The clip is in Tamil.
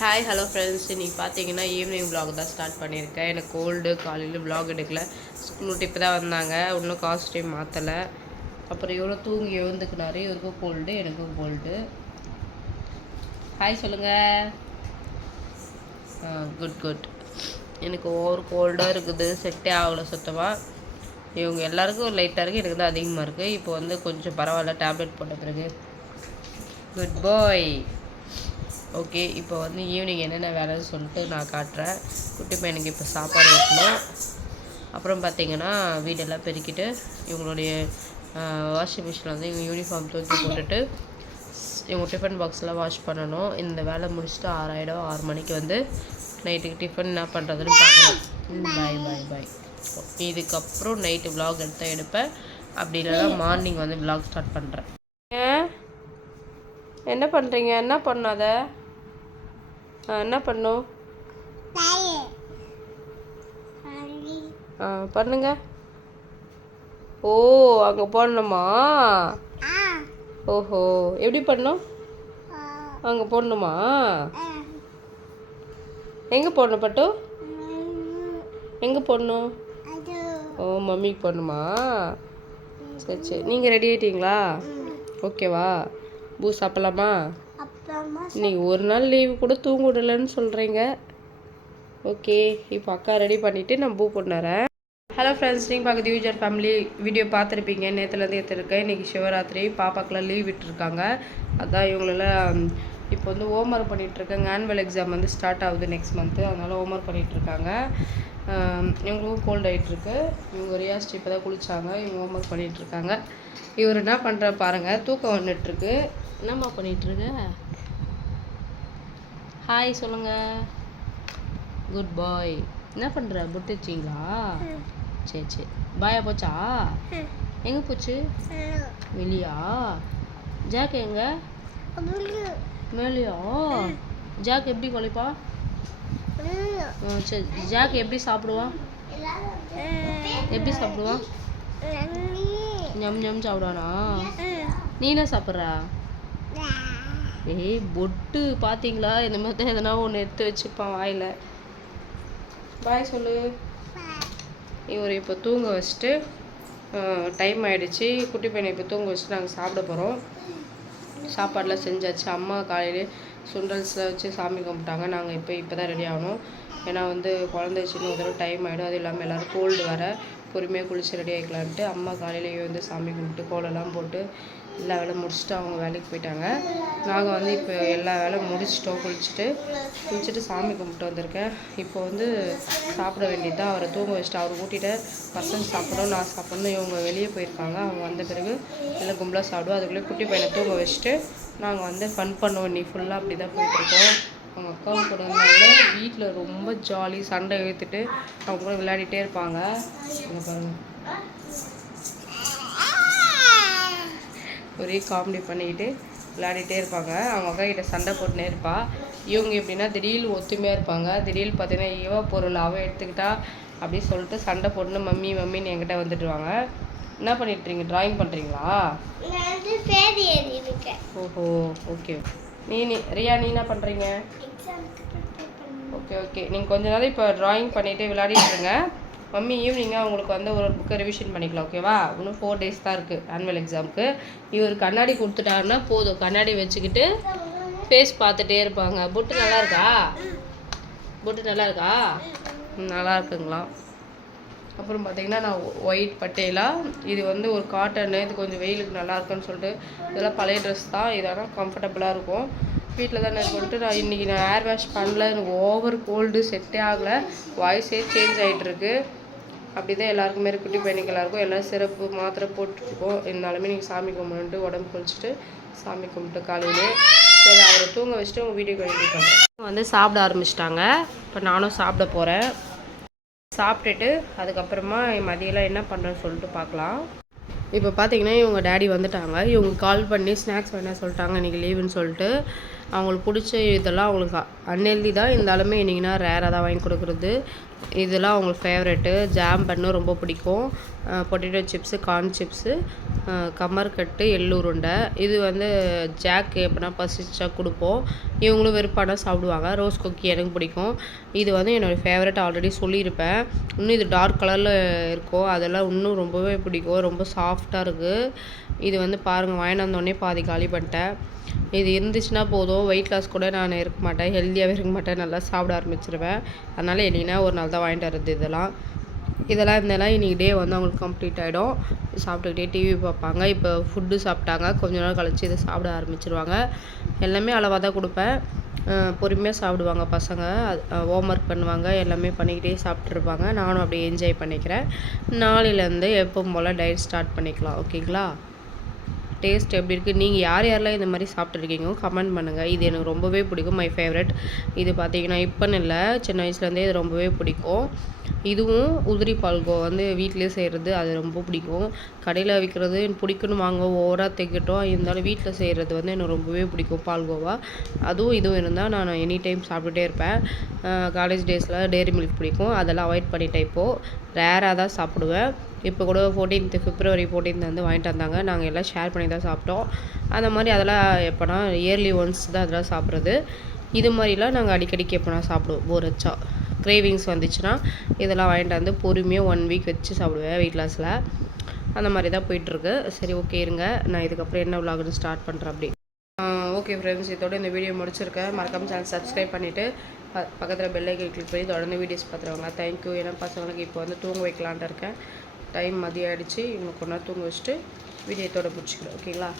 ஹாய் ஹலோ ஃப்ரெண்ட்ஸ், இன்றைக்கி பார்த்தீங்கன்னா ஈவினிங் விலாக் தான் ஸ்டார்ட் பண்ணியிருக்கேன். எனக்கு கோல்டு, காலையில் விலாக் எடுக்கல. ஸ்கூல் விட்டு இப்போ தான் வந்தாங்க, இன்னும் காஸ்ட்யூம் மாற்றலை. அப்புறம் இவ்வளோ தூங்கி எழுந்துக்குனாரு. இவருக்கும் கோல்டு, எனக்கும் கோல்டு. ஹாய் சொல்லுங்கள். Good good. எனக்கு ஓவர் கோல்டாக இருக்குது, செட்டே ஆகலை சுத்தமாக. இவங்க எல்லாருக்கும் லைட்டாக இருக்குது, எனக்கு தான் அதிகமாக இருக்குது. இப்போ வந்து கொஞ்சம் பரவாயில்ல, டேப்லெட் போட்ட பிறகு. குட் பாய். ஓகே, இப்போ வந்து ஈவினிங் என்னென்ன வேலைன்னு சொல்லிட்டு நான் காட்டுறேன். குட்டி பையனுக்கு இப்போ சாப்பாடு வைக்கணும். அப்புறம் பார்த்திங்கன்னா வீடெல்லாம் பெருக்கிட்டு இவங்களுடைய வாஷிங் மிஷினில் வந்து இவங்க யூனிஃபார்ம் தூக்கி போட்டுட்டு இவங்க டிஃபன் பாக்ஸ்லாம் வாஷ் பண்ணணும். இந்த வேலை முடிச்சுட்டு 6 ஆகிடும். 6 மணிக்கு வந்து நைட்டுக்கு டிஃபன் என்ன பண்ணுறதுன்னு பார்க்கணும். பாய் பாய் பாய். இதுக்கப்புறம் நைட்டு விலாக் எடுப்பேன். அப்படி இல்லைனா மார்னிங் வந்து விலாக் ஸ்டார்ட் பண்ணுறேன். என்ன பண்ணுறீங்க? என்ன பண்ணாத? என்ன பண்ணும்? பண்ணுங்க. ஓ, அங்கே போடணுமா? ஓஹோ, எப்படி பண்ணும்? அங்கே போடணுமா? எங்கே போடணும் பட்டு? எங்கே போடணும்? ஓ, மம்மிக்கு போடணுமா? சரி சரி. நீங்கள் ரெடி ஆகிட்டீங்களா? ஓகேவா? பூ சாப்பிட்லாமா? இன்னைக்கு ஒரு நாள் லீவு கூட தூங்க விடலன்னு சொல்கிறீங்க. ஓகே, இப்போ அக்கா ரெடி பண்ணிவிட்டு நான் பூ கொண்டுறேன். ஹலோ ஃப்ரெண்ட்ஸ், நீங்கள் பார்க்குறது யூஜர் ஃபேமிலி வீடியோ பார்த்துருப்பீங்க. நேற்றுலேருந்து எடுத்துருக்கேன். இன்றைக்கி சிவராத்திரி, பாப்பாக்கெலாம் லீவ் விட்டுருக்காங்க. அதான் இவங்களெல்லாம் இப்போ வந்து ஹோம்ஒர்க் பண்ணிகிட்ருக்காங்க. ஆனுவல் எக்ஸாம் வந்து ஸ்டார்ட் ஆகுது நெக்ஸ்ட் மந்த்து. அதனால் ஹோம்ஒர்க் பண்ணிகிட்ருக்காங்க. இவங்களுக்கும் கோல்ட் ஆகிட்டுருக்கு. இவங்க ரியாஸ்ட் இப்போ தான் குளித்தாங்க. இவங்க ஹோம்ஒர்க் பண்ணிகிட்ருக்காங்க. இவர் என்ன பண்ணுற பாருங்கள், தூக்கம் வந்துட்டுருக்கு. என்னம்மா பண்ணிகிட்ருக்க? ஹாய் சொல்லுங்கள். குட் பாய். என்ன பண்ணுற? புட்டு வச்சிங்களா? சரி சரி. பாயா போச்சா? எங்கே போச்சு? வெளியா? ஜாக் எங்க? மேலேயா? ஜாக் எப்படி குலைப்பா? சரி, ஜாக் எப்படி சாப்பிடுவான்? எப்படி சாப்பிடுவான்? ஞம் ஞம் சாப்பிடுவானா? நீ என்ன சாப்பிட்ற? ஏய், பொட்டு பார்த்தீங்களா? இந்த மாதிரி தான் எதனா ஒன்று எடுத்து வச்சுப்பான் வாயில். பாய் சொல்லு. இவர் இப்போ தூங்க வச்சுட்டு டைம் ஆகிடுச்சு. குட்டி பையனை இப்போ தூங்க வச்சுட்டு நாங்கள் சாப்பிட போகிறோம். சாப்பாடெலாம் செஞ்சாச்சு. அம்மா காலையிலே சுண்டல்ஸில் வச்சு சாமி கும்பிட்டாங்க. நாங்கள் இப்போ தான் ரெடி ஆகணும். ஏன்னா வந்து குழந்தை சின்ன ஒரு டைம் ஆகிடும். அது இல்லாமல் எல்லோரும் கோல்டு வர பொறுமையாக குளிச்சு ரெடி ஆகிக்கலான்ட்டு அம்மா காலையிலேயே வந்து சாமி கும்பிட்டு கோலெல்லாம் போட்டு எல்லா வேலையும் முடிச்சுட்டு அவங்க வேலைக்கு போயிட்டாங்க. நாங்கள் வந்து இப்போ எல்லா வேலையும் முடிச்சிட்டோம். குளிச்சுட்டு சாமி கும்பிட்டு வந்திருக்கேன். இப்போ வந்து சாப்பிட வேண்டியதுதான். அவரை தூங்க வச்சுட்டு அவர் கூட்டிகிட்டு பசங்க சாப்பிடணும், நான் சாப்பிடணும். இவங்க வெளியே போயிருக்காங்க. அவங்க வந்த பிறகு எல்லாம் கும்பலாக சாப்பிடுவோம். அதுக்குள்ளே குட்டி பையனை தூங்க வச்சுட்டு நாங்கள் வந்து ஃபன் பண்ணுவோம். நீ ஃபுல்லாக அப்படி தான் போயிட்டுருக்கோம். அவங்க அக்காவும் கூட இருந்தாங்க. வீட்டில் ரொம்ப ஜாலி, சண்டை இழுத்துட்டு அவங்க கூட விளையாடிட்டே இருப்பாங்க. இங்கே பாருங்கள், ஒரே காமெடி பண்ணிக்கிட்டு விளையாடிட்டே இருப்பாங்க. அவங்க அக்கா கிட்ட சண்டை போட்டுனே இருப்பாள். இவங்க எப்படின்னா திடீர்னு ஒத்துமையாக இருப்பாங்க. திடீர்னு பார்த்தீங்கன்னா இவ பொருள் அவள் எடுத்துக்கிட்டா அப்படி சொல்லிட்டு சண்டை போட்டுன்னு மம்மி மம்மின்னு என்கிட்ட வந்துடுவாங்க. என்ன பண்ணிட்டுறீங்க? ட்ராயிங் பண்ணுறீங்களா? ஓஹோ, ஓகே. ரியா, நீ என்ன பண்ணுறீங்க? Okay okay. நீங்கள் கொஞ்ச நாள் இப்போ ட்ராயிங் பண்ணிவிட்டு விளையாடிட்டுருங்க. மம்மி ஈவினிங்காக அவங்களுக்கு வந்து ஒரு புக்கை ரிவிஷன் பண்ணிக்கலாம். ஓகேவா? இன்னும் 4 டேஸ் தான் இருக்குது ஆனுவல் எக்ஸாமுக்கு. இவர் கண்ணாடி கொடுத்துட்டாருன்னா போதும், கண்ணாடி வச்சுக்கிட்டு ஃபேஸ் பார்த்துட்டே இருப்பாங்க. புட்டு நல்லா இருக்கா? புட்டு நல்லா இருக்கா? நல்லா இருக்குங்களா? அப்புறம் பார்த்திங்கன்னா நான் ஒயிட் பட்டேலா, இது வந்து ஒரு காட்டனு, இது கொஞ்சம் வெயிலுக்கு நல்லா இருக்குன்னு சொல்லிட்டு இதெல்லாம் பழைய ட்ரெஸ் தான். இதெல்லாம் கம்ஃபர்டபுளாக இருக்கும். வீட்டில் தானே சொல்லிட்டு நான் இன்றைக்கி ஹேர் வாஷ் பண்ணல. எனக்கு ஓவர் கோல்டு, செட்டே ஆகலை. வாய்ஸே சேஞ்ச் ஆகிட்டுருக்கு. அப்படி தான் எல்லாருக்குமே குட்டி பையனுக்கு எல்லாருக்கும் எல்லாம் சிறப்பு மாத்திரை போட்டுருக்கோம். இருந்தாலுமே நீங்கள் சாமி கும்பிட்டு உடம்பு குளிச்சுட்டு சாமி கும்பிட்டு காலையிலே சரி அவரை தூங்க வச்சுட்டு உங்கள் வீடியோ கழிவு பண்ணுறேன். வந்து சாப்பிட ஆரம்பிச்சிட்டாங்க. இப்போ நானும் சாப்பிட போகிறேன். சாப்பிட்டுட்டு அதுக்கப்புறமா மதியெல்லாம் என்ன பண்ணுறேன்னு சொல்லிட்டு பார்க்கலாம். இப்போ பார்த்தீங்கன்னா இவங்க டேடி வந்துட்டாங்க. இவங்க கால் பண்ணி ஸ்நாக்ஸ் வேணா சொல்லிட்டாங்க, இன்றைக்கி லீவுன்னு சொல்லிட்டு. அவங்களுக்கு பிடிச்ச இதெல்லாம் அவங்களுக்கு அன்ஹெல்தி தான் இருந்தாலுமே என்னைக்குன்னா ரேராக தான் வாங்கி கொடுக்குறது. இதெல்லாம் அவங்களுக்கு ஃபேவரெட்டு. ஜாம் பண்ணு ரொம்ப பிடிக்கும். Potato chips, corn chips, kamarkattu, எள்ளு உருண்டை. இது வந்து ஜாக்கு எப்படின்னா பசிச்சா கொடுப்போம். இவங்களும் வெறுப்பானா சாப்பிடுவாங்க. ரோஸ் குக்கி எனக்கு பிடிக்கும். இது வந்து என்னோடய ஃபேவரெட் ஆல்ரெடி சொல்லியிருப்பேன். இன்னும் இது டார்க் கலரில் இருக்கும். அதெல்லாம் இன்னும் ரொம்பவே பிடிக்கும். ரொம்ப சாஃப்டாக இருக்குது. இது வந்து பாருங்கள், வாங்கிட்டு வந்தோடனே பாதி காலி பண்ணிட்டேன். இது இருந்துச்சுன்னா போதும், வெயிட் லாஸ் கூட நான் இருக்க மாட்டேன், ஹெல்த்தியாகவே இருக்க மாட்டேன், நல்லா சாப்பிட ஆரம்பிச்சிருவேன். அதனால் என்னைக்குன்னா ஒரு நாள் தான் வாங்கிட்டு வர்றது. இதெல்லாம் இருந்தாலும் இன்றைக்கி டே வந்து அவங்களுக்கு கம்ப்ளீட் ஆகிடும். சாப்பிட்டுக்கிட்டே டிவி பார்ப்பாங்க. இப்போ ஃபுட்டு சாப்பிட்டாங்க, கொஞ்ச நாள் கழிச்சு இதை சாப்பிட ஆரம்பிச்சிருவாங்க. எல்லாமே அளவாக தான் கொடுப்பேன். பொறுமையாக சாப்பிடுவாங்க பசங்க. ஹோம் ஒர்க் பண்ணுவாங்க, எல்லாமே பண்ணிக்கிட்டே சாப்பிட்ருப்பாங்க. நானும் அப்படியே என்ஜாய் பண்ணிக்கிறேன். நாளையிலேருந்து எப்பவும் போல் டயட் ஸ்டார்ட் பண்ணிக்கலாம். ஓகேங்களா? டேஸ்ட் எப்படி இருக்குது, நீங்கள் யார் யாரெல்லாம் இந்த மாதிரி சாப்பிட்ருக்கீங்க கமெண்ட் பண்ணுங்கள். இது எனக்கு ரொம்பவே பிடிக்கும், மை ஃபேவரெட். இது பார்த்தீங்கன்னா இப்போன்னு இல்லை, சின்ன வயசுலேருந்தே இது ரொம்பவே பிடிக்கும். இதுவும் உதிரி பால்கோ வந்து வீட்டிலே செய்கிறது, அது ரொம்ப பிடிக்கும். கடையில் விற்கிறது பிடிக்குன்னு வாங்க ஓவராக தைக்கட்டும், இருந்தாலும் வீட்டில் செய்கிறது வந்து எனக்கு ரொம்பவே பிடிக்கும் பால்கோவா. அதுவும் இதுவும் இருந்தால் நான் எனி டைம் சாப்பிட்டுட்டே இருப்பேன். காலேஜ் டேஸில் டேரி மில்க் பிடிக்கும், அதெல்லாம் அவாய்ட் பண்ணிட்டேன். இப்போது ரேராக தான் சாப்பிடுவேன். இப்போ கூட February 14 வந்து வாங்கிட்டு வந்தாங்க. நாங்கள் எல்லாம் ஷேர் பண்ணி தான் சாப்பிட்டோம். அந்த மாதிரி அதெல்லாம் எப்போனா இயர்லி ஒன்ஸ் தான் அதெல்லாம் சாப்பிட்றது. இது மாதிரிலாம் நாங்கள் அடிக்கடிக்கு எப்போனா சாப்பிடுவோம். போர் வச்சா கிரேவிங்ஸ் வந்துச்சுன்னா இதெல்லாம் வாங்கிட்டு வந்து பொறுமையாக 1 வீக் வச்சு சாப்பிடுவேன் வெயிட் லாஸில். அந்த மாதிரி தான் போயிட்டுருக்கு. சரி, ஓகே, இருங்க, நான் இதுக்கப்புறம் என்ன விலாகுன்னு ஸ்டார்ட் பண்ணுறேன். அப்படி ஓகே ஃப்ரெண்ட்ஸ், இதோட இந்த வீடியோ முடிச்சிருக்கேன். மறக்காமல் சேனல் சப்ஸ்கிரைப் பண்ணிவிட்டு பக்கத்தில் பெல் ஐக்கன் கிளிக் பண்ணி தொடர்ந்து வீடியோஸ் பார்த்துருவாங்க. தேங்க்யூ. ஏன்னா பசங்களுக்கு இப்போ வந்து தூங்க வைக்கலான்ட்டு இருக்கேன். டைம் மதியம் ஆகிடுச்சு. இவங்க கொஞ்ச நேரம் தூங்க வச்சுட்டு வீடியோத்தோட முடிச்சுக்கிறேன். ஓகேங்களா?